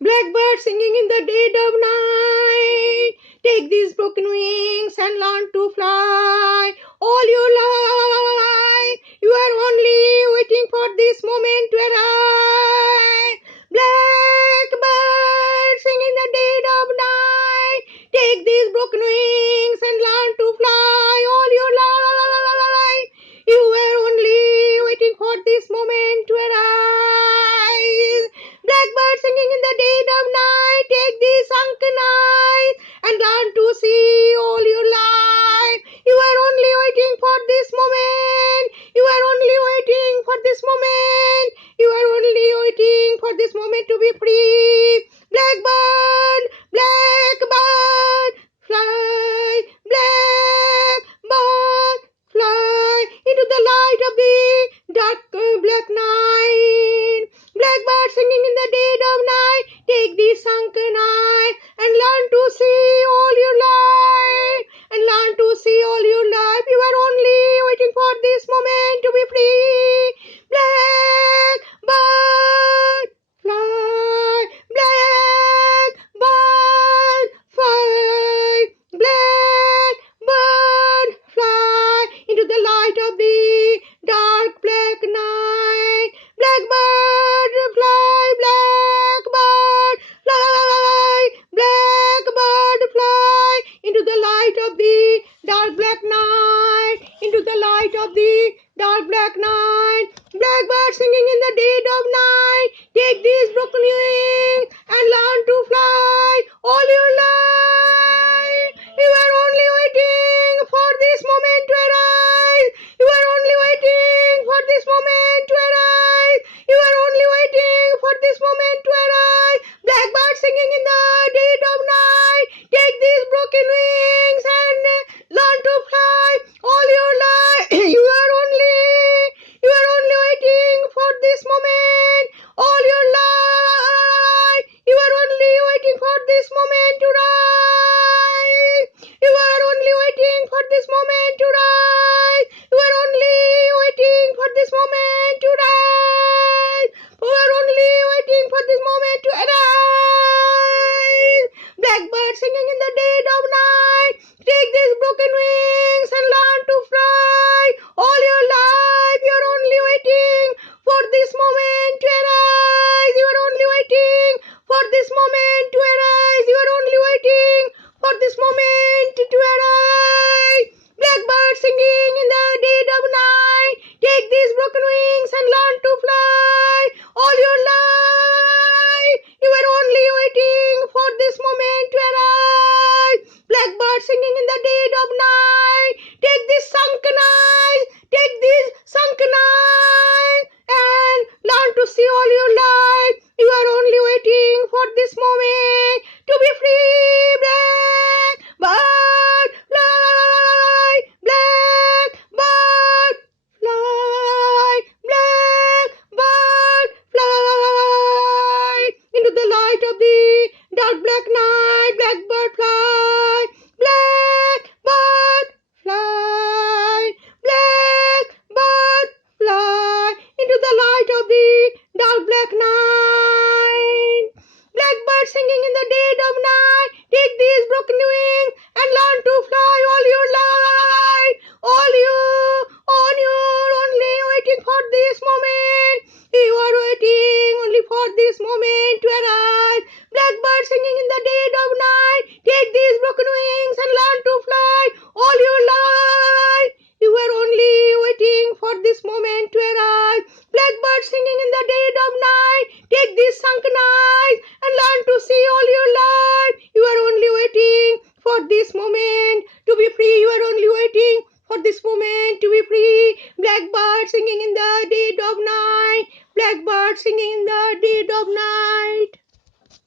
Blackbird singing in the dead of night, take these broken wings and learn to fly. All your life, you are only waiting for this moment to arrive. Blackbird sing in the dead of night, take these broken wings and learn to fly. All your life, you are only waiting for this moment to arise. Blackbird singing in the dead of night, take these sunken eyes and learn to see all your life. You are only waiting for this moment. You are only waiting for this moment. You are only waiting for this moment to be free. Blackbird, blackbird, fly. Blackbird, fly into the light of the dark black night. Blackbird singing in the dead of night, take these sunken eyes and learn to see all your life. And learn to see all your life. You are only waiting for this moment to be free. Blackbird, fly. Blackbird, fly. Blackbird, fly into the light of the dark black night. Blackbird, fly. Blackbird, fly. Blackbird, fly into the light of the dark black night. Into the light of the dark black night. Blackbird singing in the dead of night, take these broken wings and learn to fly. All your life, you are only waiting for this moment to arise. You are only waiting for this moment to arise. You are only waiting for this moment to arise. Blackbird singing in the dead of night, take these broken wings and learn to fly. All your life, you are only waiting for this moment. All your life, you are only waiting for this moment to rise. You are only waiting for this moment to rise. You are only waiting for this moment to rise. You are only waiting for this moment to arise. Blackbird singing in the dead of night, take these broken wings and learn to fly. All your life, you are only waiting for this moment to arise. You are only waiting for this moment to arise. You are only waiting for this moment to arise. Blackbird singing in the dead of night, take these broken wings and learn to fly. All your life, you are only waiting for this moment to arise. Blackbird singing in the dead of night, take these sunken eyes, take these sunken eyes and learn to see all your life. You are only waiting for this moment to be free. Blackbird, fly. Blackbird, fly. Blackbird, fly into the light of the dark black night. Blackbird, fly. Blackbird, fly. Blackbird, fly into the light of the dark black night. Blackbird singing in the dead of night, take these broken wings and learn to fly. All your life, all you only waiting for this moment. You are waiting only for this moment to arise. Blackbird singing in the dead of night, take these broken wings and learn to fly. All your life, you are only waiting for this moment to arise. Blackbird singing in the dead of night, take these sunken eyes and learn to see all your life. You are only waiting for this moment to be free. You are only waiting for this moment to be free. Blackbird singing in the dead of night. Blackbird singing in the dead of night.